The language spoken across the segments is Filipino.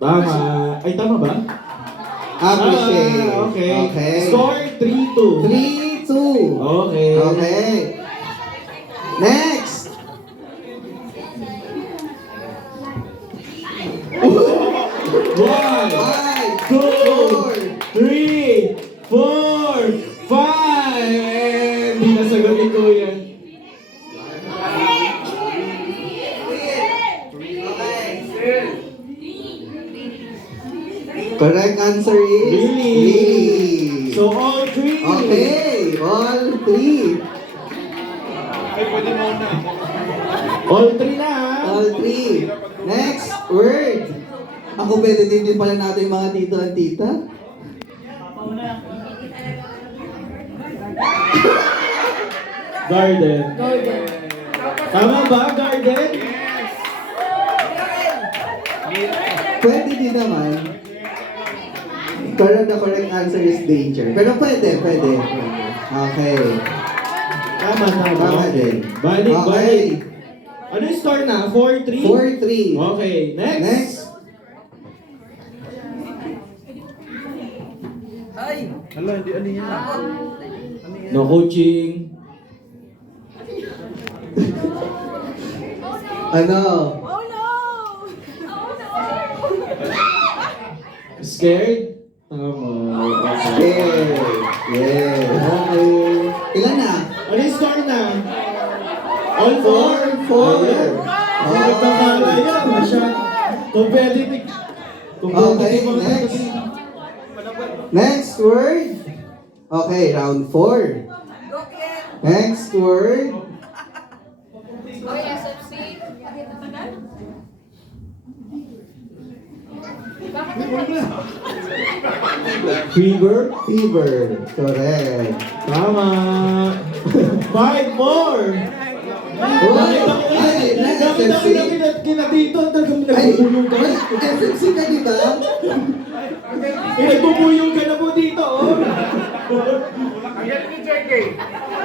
Tama. Ay, tama ba? Appreciate. Okay. Okay. Score 3-2. 3-2. Okay. Okay. Next. One, 5, 2, 3, 4, 5. Hindi nasagot ni Kuya. Correct answer is Lily. So all three. Okay, all three. All three na. All three. Next word. Ako pwede din pala natin yung mga tito at tita. Garden. Tama ba, garden? Pwede din naman. Pero the correct answer is danger. Pero pwede. Okay. Tama. Tama din. Balik. Okay. Ano yung score na? 4-3? 4-3. Okay, next. Next. Hala, hindi ano yan. No coaching. Ano? Scared? Tama. Okay. Yeah. Okay. Ilan na? Ano yung score na? All 4? 4. Nagkakala yan. Masyad. Competitive. Okay, next. Next word. Okay, round 4. Next word. Fever? Fever. Correct. Tama. 5 more. Nakita dito, talagang nagbubulong ka. SMC ka, di ba? Nagbubulong ka na po dito, oh. Ang galing ni JK.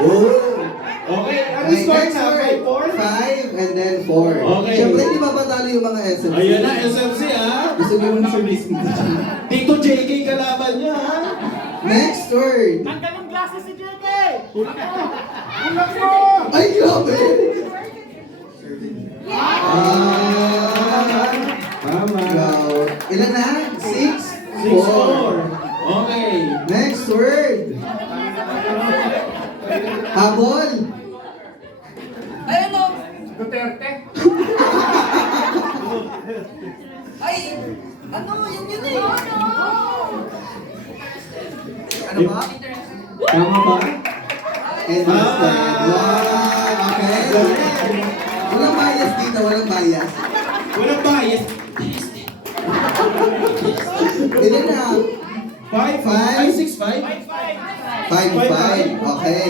Oh. Okay, ano Okay, score next na? word. 5-4? 5 and then 4. Okay. Siyempre, di ba patalo yung mga SMC? Ayan na, SMC, ha? Gusto niyo yung service dito. Dito, JK kalaban niya, ha? Next word. Tanggal yung glasses si JK. Tulak mo. Ay, grabe! Tama. Wow. Ilan na? 6? 6-4. Okay. Next word. Habol. Ayun o! Duterte. Ay! Ano? Yun eh! Ano ba? Tama ba? And wow. Okay. Walang bias dito, walang bias. Walang bias. Ilan na? 5? Five. Ay, 6-5? 5-5. Okay.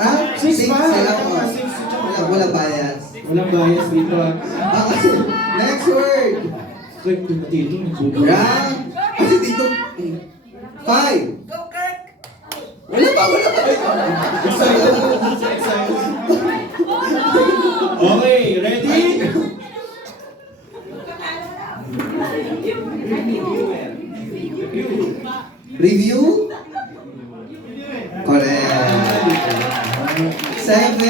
Ah, 6 6-5. sila ko. Tama, 6. Walang bias. Walang bias dito, ha? Kasi, next word. Strict na dito, nagbubulong. Ram. Kasi dito. 5. Go, Kirk! Wala pa. Excited. Okay, ready? Review.